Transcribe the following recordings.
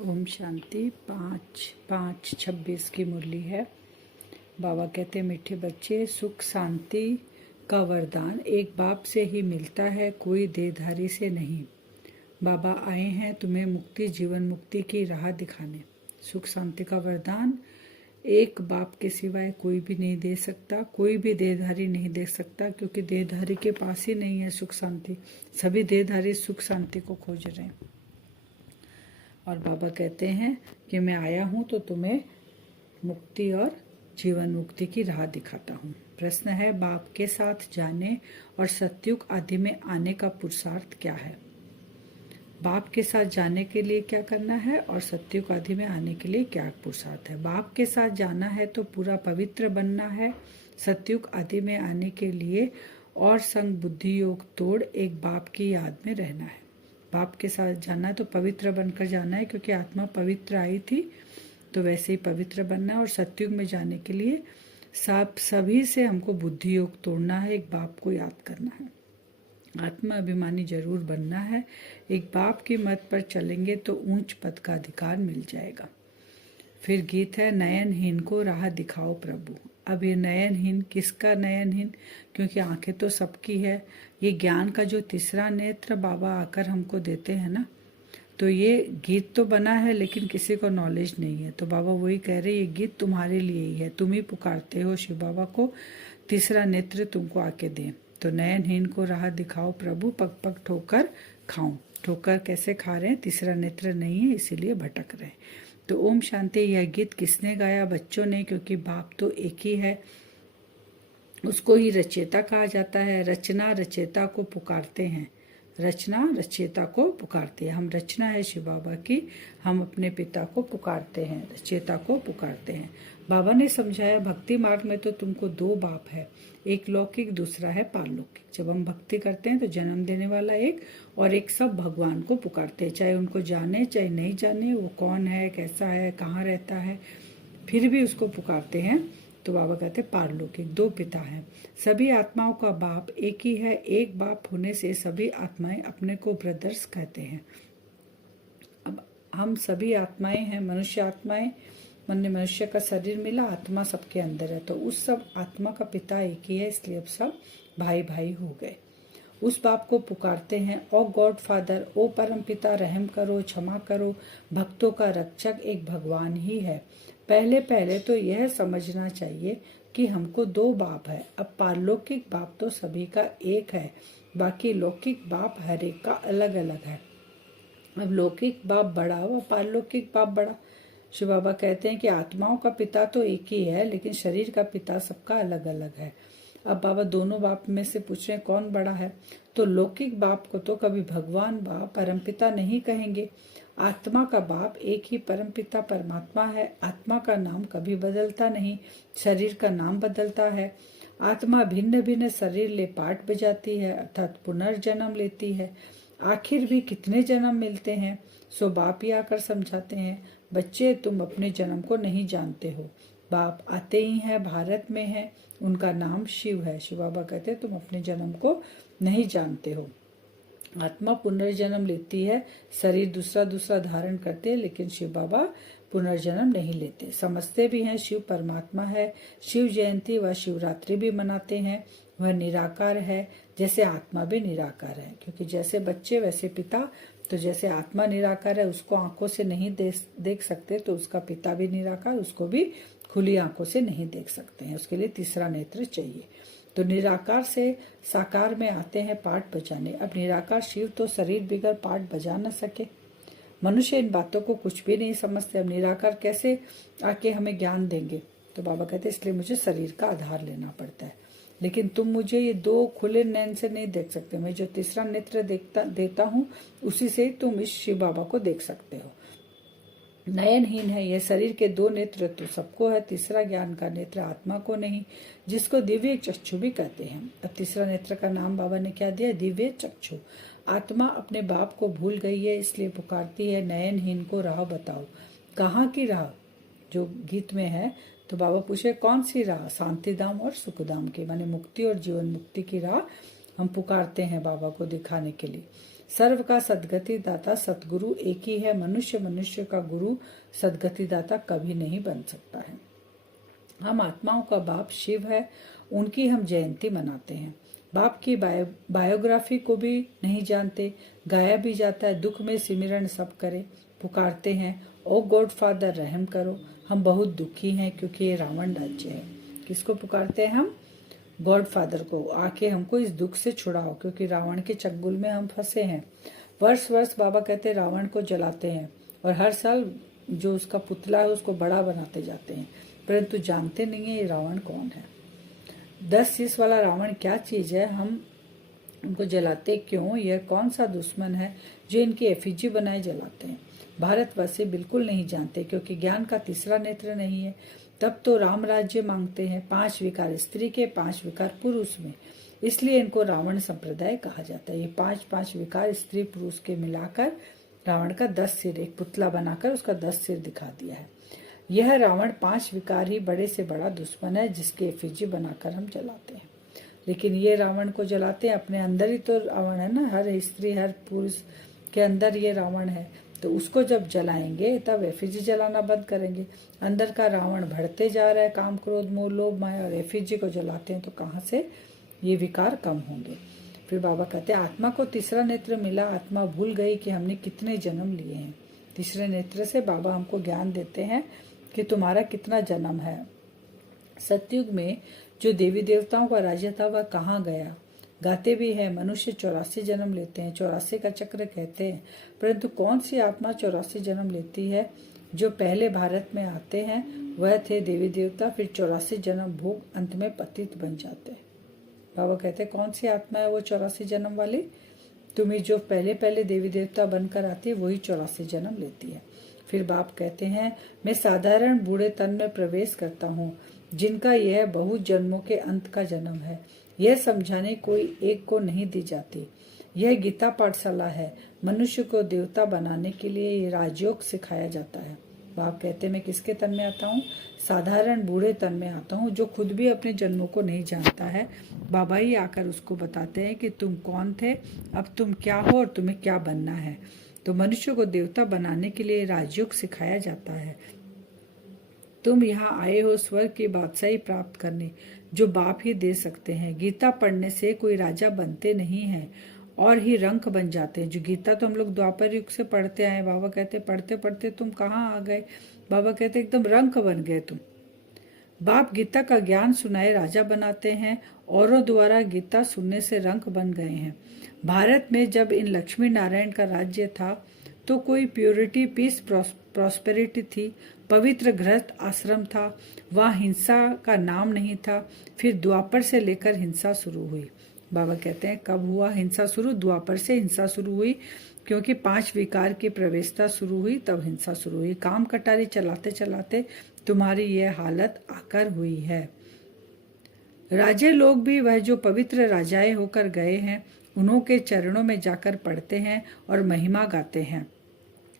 ओम शांति। 5/5/26 की मुरली है। बाबा कहते मीठे बच्चे, सुख शांति का वरदान एक बाप से ही मिलता है, कोई देहधारी से नहीं। बाबा आए हैं तुम्हें मुक्ति, जीवन मुक्ति की राह दिखाने। सुख शांति का वरदान एक बाप के सिवाय कोई भी नहीं दे सकता, कोई भी देहधारी नहीं दे सकता, क्योंकि देहधारी के पास ही नहीं है सुख शांति। सभी देहधारी सुख शांति को खोज रहे हैं। और बाबा कहते हैं कि मैं आया हूँ तो तुम्हें मुक्ति और जीवन मुक्ति की राह दिखाता हूँ। प्रश्न है, बाप के साथ जाने और सतयुग आदि में आने का पुरुषार्थ क्या है? बाप के साथ जाने के लिए क्या करना है और सतयुग आदि में आने के लिए क्या पुरुषार्थ है? बाप के साथ जाना है तो पूरा पवित्र बनना है। सतयुग आदि में आने के लिए और संग बुद्धि योग तोड़ एक बाप की याद में रहना है। बाप के साथ जाना है तो पवित्र बनकर जाना है, क्योंकि आत्मा पवित्र आई थी तो वैसे ही पवित्र बनना है। और सतयुग में जाने के लिए सभी से हमको बुद्धि योग तोड़ना है, एक बाप को याद करना है। आत्मा अभिमानी जरूर बनना है। एक बाप की मत पर चलेंगे तो ऊंच पद का अधिकार मिल जाएगा। फिर गीत है, नयनहीन को राह दिखाओ प्रभु। अब ये नयनहीन किसका नयनहीन? क्योंकि आंखें तो सबकी है। ये ज्ञान का जो तीसरा नेत्र बाबा आकर हमको देते हैं ना, तो ये गीत तो बना है लेकिन किसी को नॉलेज नहीं है। तो बाबा वही कह रहे, ये गीत तुम्हारे लिए ही है, तुम ही पुकारते हो शिव बाबा को तीसरा नेत्र तुमको आके दें। तो नयनहीन को राह दिखाओ प्रभु, पग पग ठोकर खाऊं। ठोकर कैसे खा रहे हैं? तीसरा नेत्र नहीं है इसीलिए भटक रहे हैं। तो ओम शांति यह गीत किसने गाया? बच्चों ने, क्योंकि बाप तो एक ही है, उसको ही रचयिता कहा जाता है। रचना रचयिता को पुकारते हैं, रचना रचयिता को पुकारते हैं। हम रचना है शिव बाबा की, हम अपने पिता को पुकारते हैं, रचयिता को पुकारते हैं। बाबा ने समझाया, भक्ति मार्ग में तो तुमको दो बाप है, एक लौकिक दूसरा है पारलौकिक। जब हम भक्ति करते हैं तो जन्म देने वाला एक, और एक सब भगवान को पुकारते हैं, चाहे उनको जाने चाहे नहीं जाने, वो कौन है, कैसा है, कहाँ रहता है, फिर भी उसको पुकारते हैं। तो बाबा कहते पारलौकिक, दो पिता हैं। सभी आत्माओं का बाप एक ही है। एक बाप होने से सभी आत्माएं अपने को ब्रदर्स कहते हैं। अब हम सभी आत्माएं हैं, मनुष्य आत्माएं, मन मनुष्य का शरीर मिला, आत्मा सबके अंदर है, तो उस सब आत्मा का पिता एक ही है, इसलिए अब सब भाई भाई हो गए। उस बाप को पुकारते हैं, ओ गॉड फादर, ओ परम पिता, रहम करो, क्षमा करो। भक्तों का रक्षक एक भगवान ही है। पहले पहले तो यह समझना चाहिए कि हमको दो बाप है। अब पारलौकिक बाप तो सभी का एक है, बाकी लौकिक बाप हर एक का अलग अलग है। अब लौकिक बाप बड़ा व पारलौकिक बाप बड़ा। शिव बाबा कहते हैं कि आत्माओं का पिता तो एक ही है, लेकिन शरीर का पिता सबका अलग अलग है। अब बाबा दोनों बाप में से पूछ रहे हैं कौन बड़ा है? तो लौकिक बाप को तो कभी भगवान बाप परमपिता नहीं कहेंगे। आत्मा का बाप एक ही परमपिता परमात्मा है। आत्मा का नाम कभी बदलता नहीं, शरीर का नाम बदलता है। आत्मा भिन्न भिन्न शरीर ले पाठ बजाती है, अर्थात पुनर्जन्म लेती है। आखिर भी कितने जन्म मिलते हैं? सो बाप ही आकर समझाते हैं, बच्चे तुम अपने जन्म को नहीं जानते हो। बाप आते ही हैं, भारत में है, उनका नाम शिव है। शिव बाबा कहते हैं तुम अपने जन्म को नहीं जानते हो। आत्मा पुनर्जन्म लेती है, शरीर दूसरा दूसरा धारण करते हैं, लेकिन शिव बाबा पुनर्जन्म नहीं लेते। समझते भी हैं शिव परमात्मा है। शिव जयंती व शिवरात्रि भी मनाते हैं। वह निराकार है, जैसे आत्मा भी निराकार है। क्योंकि जैसे बच्चे वैसे पिता, तो जैसे आत्मा निराकार है, उसको आंखों से नहीं देख सकते, तो उसका पिता भी निराकार, उसको भी खुली आंखों से नहीं देख सकते हैं, उसके लिए तीसरा नेत्र चाहिए। तो निराकार से साकार में आते हैं पाठ बजाने। अब निराकार शिव तो शरीर बिगड़ पाठ बजा न सके। मनुष्य इन बातों को कुछ भी नहीं समझते। अब निराकार कैसे आके हमें ज्ञान देंगे? तो बाबा कहते इसलिए मुझे शरीर का आधार लेना पड़ता है। लेकिन तुम मुझे ये दो खुले नैन से नहीं देख सकते। मैं जो तीसरा नेत्र देता हूँ, उसी से तुम इस शिव बाबा को देख सकते हो। नयनहीन है, यह शरीर के दो नेत्र तो सबको है, तीसरा ज्ञान का नेत्र आत्मा को नहीं, जिसको दिव्य चक्षु भी कहते हैं। अब तीसरा नेत्र का नाम बाबा ने क्या दिया? दिव्य चक्षु। आत्मा अपने बाप को भूल गई है, इसलिए पुकारती है, नयनहीन को राह बताओ। कहाँ की राह? जो गीत में है। तो बाबा पूछे कौन सी राह? शांति धाम और सुखधाम की, माने मुक्ति और जीवन मुक्ति की राह हम पुकारते हैं बाबा को दिखाने के लिए। सर्व का सदगति दाता सतगुरु एक ही है। मनुष्य मनुष्य का गुरु सदगति दाता कभी नहीं बन सकता है। हम आत्माओं का बाप शिव है, उनकी हम जयंती मनाते हैं। बाप की बायोग्राफी को भी नहीं जानते, गाया भी जाता है। दुख में सिमरन सब करे, पुकारते हैं ओ गॉड फादर रहम करो, हम बहुत दुखी हैं क्योंकि ये रावण राज्य है। किसको पुकारते हैं हम? गॉड फादर को, आके हमको इस दुख से छुड़ाओ क्योंकि रावण के चंगुल में हम फंसे हैं। वर्ष वर्ष बाबा कहते रावण को जलाते हैं और हर साल जो उसका पुतला है उसको बड़ा बनाते जाते हैं, परंतु जानते नहीं है ये रावण कौन है। 10 शीश वाला रावण क्या चीज है, हम उनको जलाते क्यों? यह कौन सा दुश्मन है जो इनकी एफिजी बनाए जलाते हैं? भारतवासी बिल्कुल नहीं जानते क्योंकि ज्ञान का तीसरा नेत्र नहीं है। तब तो राम राज्य मांगते हैं, 5 विकार स्त्री के, 5 विकार पुरुष में, इसलिए इनको रावण संप्रदाय कहा जाता है। ये 5 विकार स्त्री पुरुष के मिलाकर रावण का 10 सिर, एक पुतला बनाकर उसका 10 सिर दिखा दिया है। यह रावण 5 विकार ही बड़े से बड़ा दुश्मन है जिसके एफिजी बनाकर हम जलाते हैं। लेकिन ये रावण को जलाते हैं, अपने अंदर ही तो रावण है ना, हर स्त्री हर पुरुष के अंदर ये रावण है, तो उसको जब जलाएंगे तब एफिजी जलाना बंद करेंगे। अंदर का रावण बढ़ते जा रहा है, काम क्रोध मोह लोभ माया, और एफिजी को जलाते हैं तो कहाँ से ये विकार कम होंगे? फिर बाबा कहते हैं आत्मा को तीसरा नेत्र मिला, आत्मा भूल गई कि हमने कितने जन्म लिए हैं। तीसरे नेत्र से बाबा हमको ज्ञान देते हैं कि तुम्हारा कितना जन्म है। सतयुग में जो देवी देवताओं का राज्य था वह कहाँ गया? गाते भी है मनुष्य 84 जन्म लेते हैं, 84 का चक्र कहते हैं, परंतु कौन सी आत्मा 84 जन्म लेती है? जो पहले भारत में आते हैं वह थे देवी देवता, फिर 84 जन्म भोग अंत में पतित बन जाते हैं। बाबा कहते हैं कौन सी आत्मा है वो 84 जन्म वाली? तुम्हें जो पहले पहले देवी देवता बनकर आती है वही 84 जन्म लेती है। फिर बाप कहते हैं मैं साधारण बूढ़े तन में प्रवेश करता हूँ जिनका यह बहुत जन्मों के अंत का जन्म है। यह समझाने कोई एक को नहीं दी जाती। यह गीता पाठशाला है। मनुष्य को देवता बनाने के लिए ये राजयोग सिखाया जाता है। बाप कहते हैं मैं किसके तन में आता हूँ? साधारण बूढ़े तन में आता हूँ जो खुद भी अपने जन्मों को नहीं जानता है। बाबा ही आकर उसको बताते हैं कि तुम कौन थे, अब तुम क्या हो और तुम्हें क्या बनना है। तो मनुष्य को देवता बनाने के लिए राजयोग सिखाया जाता है। तुम यहाँ आए हो स्वर्ग की बादशाही प्राप्त करने, जो बाप ही दे सकते हैं। गीता पढ़ने से कोई राजा बनते नहीं हैं और ही रंक बन जाते हैं। जो गीता तो हम लोग द्वापर युग से पढ़ते आए, बाबा कहते पढ़ते पढ़ते तुम कहाँ आ गए? बाबा कहते एकदम रंक बन गए तुम। बाप गीता का ज्ञान सुनाए राजा बनाते हैं, औरों द्वारा गीता सुनने से रंक बन गए हैं। भारत में जब इन लक्ष्मी नारायण का राज्य था तो कोई प्योरिटी पीस प्रॉस्पेरिटी थी, पवित्र गृहस्थ आश्रम था, वहाँ हिंसा का नाम नहीं था। फिर द्वापर से लेकर हिंसा शुरू हुई। बाबा कहते हैं कब हुआ हिंसा शुरू? द्वापर से हिंसा शुरू हुई, क्योंकि 5 विकार की प्रवेशता शुरू हुई तब हिंसा शुरू हुई। काम कटारी चलाते चलाते तुम्हारी यह हालत आकर हुई है। राजे लोग भी वह जो पवित्र राजाएं होकर गए हैं उन्हों के चरणों में जाकर पढ़ते हैं और महिमा गाते हैं।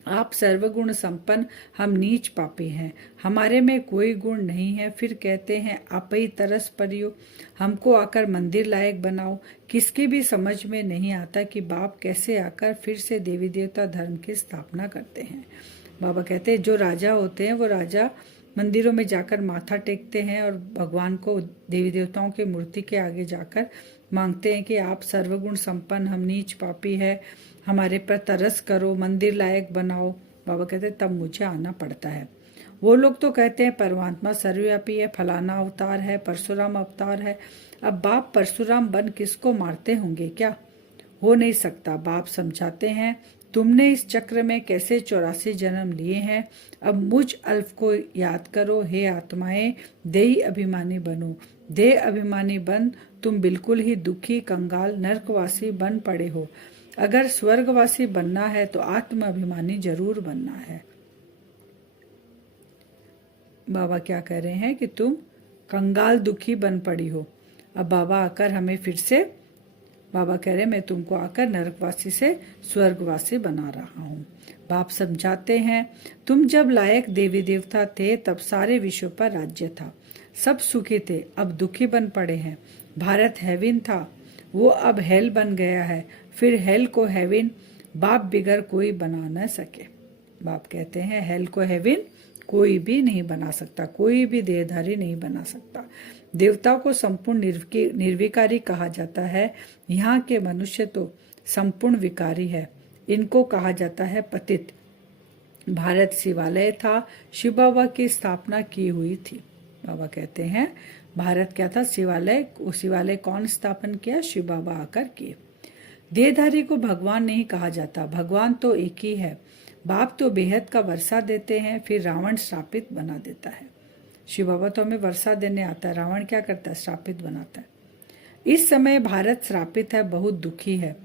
आप सर्वगुण संपन्न, हम नीच पापी हैं, हमारे में कोई गुण नहीं है। फिर कहते हैं आप ही तरस परियो, हमको आकर मंदिर लायक बनाओ। किसकी भी समझ में नहीं आता कि बाप कैसे आकर फिर से देवी देवता धर्म की स्थापना करते हैं। बाबा कहते हैं जो राजा होते हैं वो राजा मंदिरों में जाकर माथा टेकते हैं और भगवान को देवी देवताओं की मूर्ति के आगे जाकर मांगते हैं कि आप सर्वगुण संपन्न, हम नीच पापी है, हमारे पर तरस करो, मंदिर लायक बनाओ। बाबा कहते हैं तब मुझे आना पड़ता है। वो लोग तो कहते हैं परमात्मा सर्वव्यापी है, फलाना अवतार है, परशुराम अवतार है। अब बाप परशुराम बन किसको मारते होंगे क्या? हो नहीं सकता। बाप समझाते हैं तुमने इस चक्र में कैसे 84 जन्म लिए हैं। अब मुझ अल्फ को याद करो। हे आत्माएं, देही अभिमानी बनो। देह अभिमानी बन तुम बिल्कुल ही दुखी, कंगाल, नरकवासी बन पड़े हो। अगर स्वर्गवासी बनना है तो आत्म अभिमानी जरूर बनना है। बाबा क्या कह रहे हैं कि तुम कंगाल दुखी बन पड़ी हो। अब बाबा आकर हमें फिर से, बाबा कह रहे हैं मैं तुमको आकर नरकवासी से स्वर्गवासी बना रहा हूँ। बाप समझाते हैं तुम जब लायक देवी देवता थे तब सारे विश्व पर राज्य था, सब सुखी थे, अब दुखी बन पड़े हैं। भारत हेवन था, वो अब हेल बन गया है, फिर हेल को हेवन बाप बिगर कोई बना न सके। बाप कहते हैं हेल को हेवन कोई भी नहीं बना सकता, कोई भी देहधारी नहीं बना सकता। देवताओं को संपूर्ण निर्विकारी कहा जाता है। यहाँ के मनुष्य तो संपूर्ण विकारी है, इनको कहा जाता है पतित। भारत शिवालय था, शिव बाबा की स्थापना की हुई थी। बाबा कहते हैं भारत क्या था, शिवालय। शिवालय कौन स्थापन किया, शिव बाबा आकर किए। देहधारी को भगवान नहीं कहा जाता, भगवान तो एक ही है। बाप तो बेहद का वर्षा देते हैं, फिर रावण श्रापित बना देता है। शिव बाबा तो हमें वर्षा देने आता है, रावण क्या करता है, श्रापित बनाता है। इस समय भारत श्रापित है, बहुत दुखी है।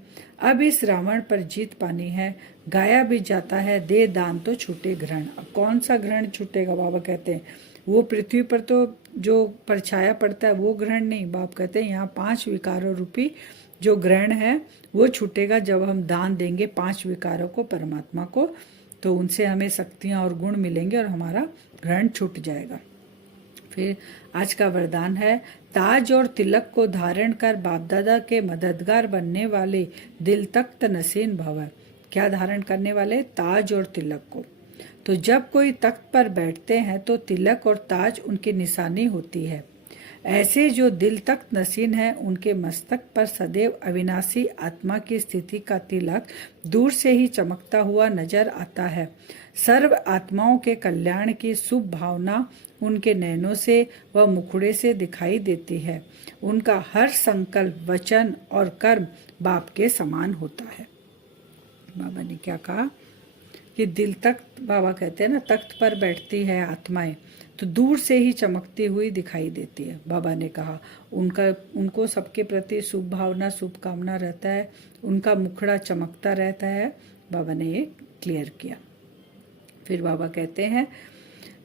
अब इस रावण पर जीत पानी है। गाया भी जाता है, दे दान तो छूटे ग्रहण। अब कौन सा ग्रहण छूटेगा, बाबा कहते हैं वो पृथ्वी पर तो जो परछाया पड़ता है वो ग्रहण नहीं। बाप कहते हैं यहाँ 5 विकारों रूपी जो ग्रहण है वो छूटेगा जब हम दान देंगे 5 विकारों को, परमात्मा को, तो उनसे हमें शक्तियाँ और गुण मिलेंगे और हमारा ग्रहण छूट जाएगा। फिर आज का वरदान है, ताज और तिलक को धारण कर बाप दादा के मददगार बनने वाले दिल तख्त नसीन भव। क्या धारण करने वाले, ताज और तिलक को। तो जब कोई तख्त पर बैठते हैं तो तिलक और ताज उनकी निशानी होती है। ऐसे जो दिल तख्त नसीन है उनके मस्तक पर सदैव अविनाशी आत्मा की स्थिति का तिलक दूर से ही चमकता हुआ नजर आता है। सर्व आत्माओं के कल्याण की शुभ भावना उनके नैनों से व मुखड़े से दिखाई देती है। उनका हर संकल्प, वचन और कर्म बाप के समान होता है। बाबा ने क्या कहा कि दिल तख्त, बाबा कहते हैं ना, तख्त पर बैठती है आत्माएं तो दूर से ही चमकती हुई दिखाई देती है। बाबा ने कहा उनको सबके प्रति शुभ भावना, शुभकामना रहता है, उनका मुखड़ा चमकता रहता है। बाबा ने ये क्लियर किया। फिर बाबा कहते हैं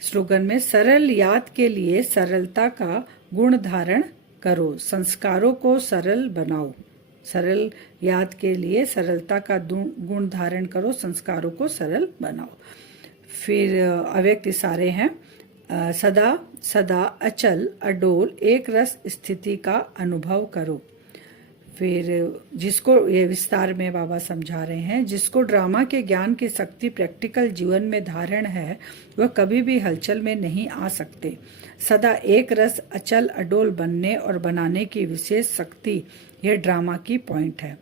स्लोगन में, सरल याद के लिए सरलता का गुण धारण करो, संस्कारों को सरल बनाओ। सरल याद के लिए सरलता का गुण धारण करो, संस्कारों को सरल बनाओ। फिर अव्यक्त इशारे हैं, सदा सदा अचल अडोल एक रस स्थिति का अनुभव करो। फिर जिसको, ये विस्तार में बाबा समझा रहे हैं, जिसको ड्रामा के ज्ञान की शक्ति प्रैक्टिकल जीवन में धारण है वह कभी भी हलचल में नहीं आ सकते। सदा एक रस अचल अडोल बनने और बनाने की विशेष शक्ति यह ड्रामा की पॉइंट है।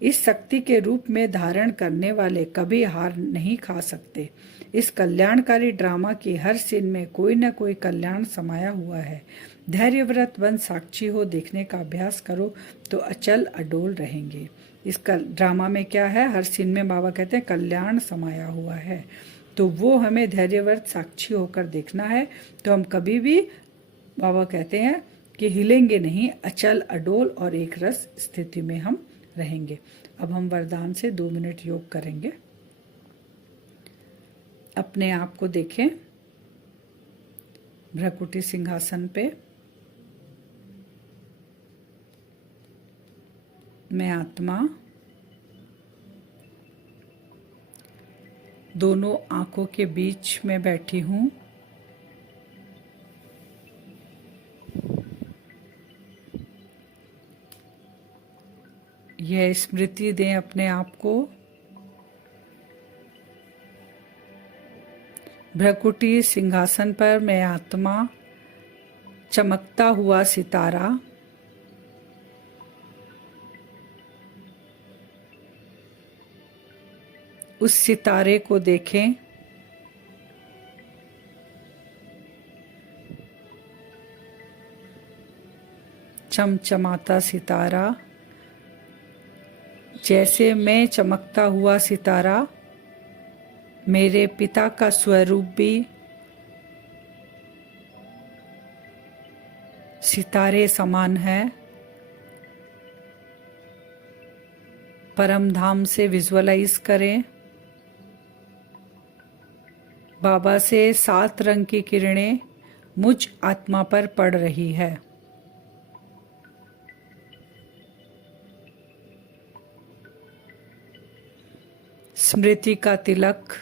इस शक्ति के रूप में धारण करने वाले कभी हार नहीं खा सकते। इस कल्याणकारी ड्रामा की हर सीन में कोई न कोई कल्याण समाया हुआ है। धैर्यव्रत बन साक्षी हो देखने का अभ्यास करो तो अचल अडोल रहेंगे। इस ड्रामा में क्या है, हर सीन में बाबा कहते हैं कल्याण समाया हुआ है, तो वो हमें धैर्यव्रत साक्षी होकर देखना है। तो हम कभी भी, बाबा कहते हैं कि हिलेंगे नहीं, अचल अडोल और एक रस स्थिति में हम रहेंगे। अब हम वरदान से 2 मिनट योग करेंगे। अपने आप को देखें भ्रकुटी सिंहासन पे। मैं आत्मा दोनों आंखों के बीच में बैठी हूँ। यह स्मृति दें अपने आप को, भ्रकुटी सिंहासन पर मैं आत्मा, चमकता हुआ सितारा, उस सितारे को देखें। चमचमाता सितारा, जैसे मैं चमकता हुआ सितारा, मेरे पिता का स्वरूप भी सितारे समान है। परम धाम से विजुअलाइज करें। बाबा से 7 रंग की किरणें मुझ आत्मा पर पड़ रही है। स्मृति का तिलक,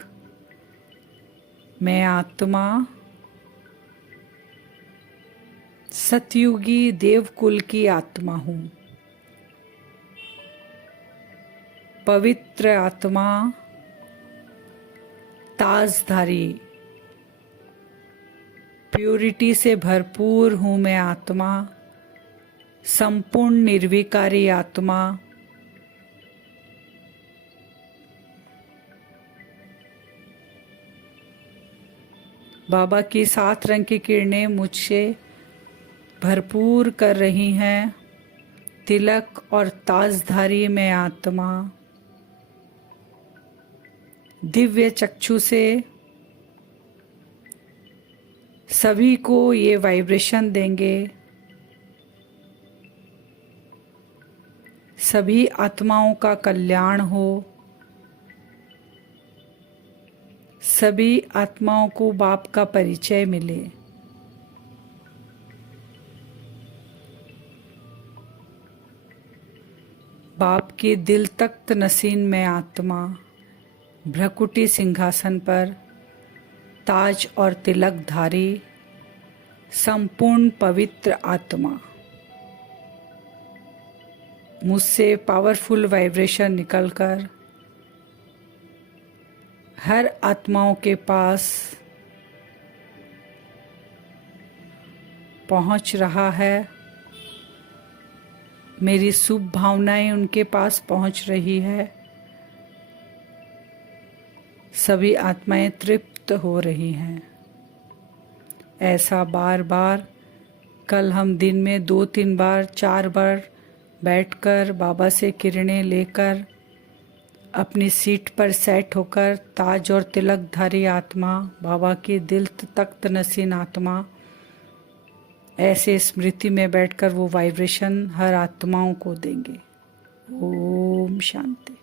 मैं आत्मा सतयुगी देवकुल की आत्मा हूँ। पवित्र आत्मा, ताजधारी, प्यूरिटी से भरपूर हूँ मैं आत्मा, संपूर्ण निर्विकारी आत्मा। बाबा की 7 रंग की किरणें मुझसे भरपूर कर रही हैं। तिलक और ताजधारी में आत्मा दिव्य चक्षु से सभी को ये वाइब्रेशन देंगे। सभी आत्माओं का कल्याण हो। सभी आत्माओं को बाप का परिचय मिले। बाप की दिल तख्त नसीन में आत्मा भ्रकुटी सिंहासन पर ताज और तिलक धारी संपूर्ण पवित्र आत्मा। मुझसे पावरफुल वाइब्रेशन निकलकर हर आत्माओं के पास पहुंच रहा है। मेरी शुभ भावनाएं उनके पास पहुंच रही है। सभी आत्माएं तृप्त हो रही हैं। ऐसा बार बार कल हम दिन में 2-3 बार 4 बार बैठकर बाबा से किरणें लेकर अपनी सीट पर सेट होकर ताज और तिलकधारी आत्मा, बाबा की दिल तख्त नसीन आत्मा, ऐसे स्मृति में बैठकर वो वाइब्रेशन हर आत्माओं को देंगे। ओम शांति।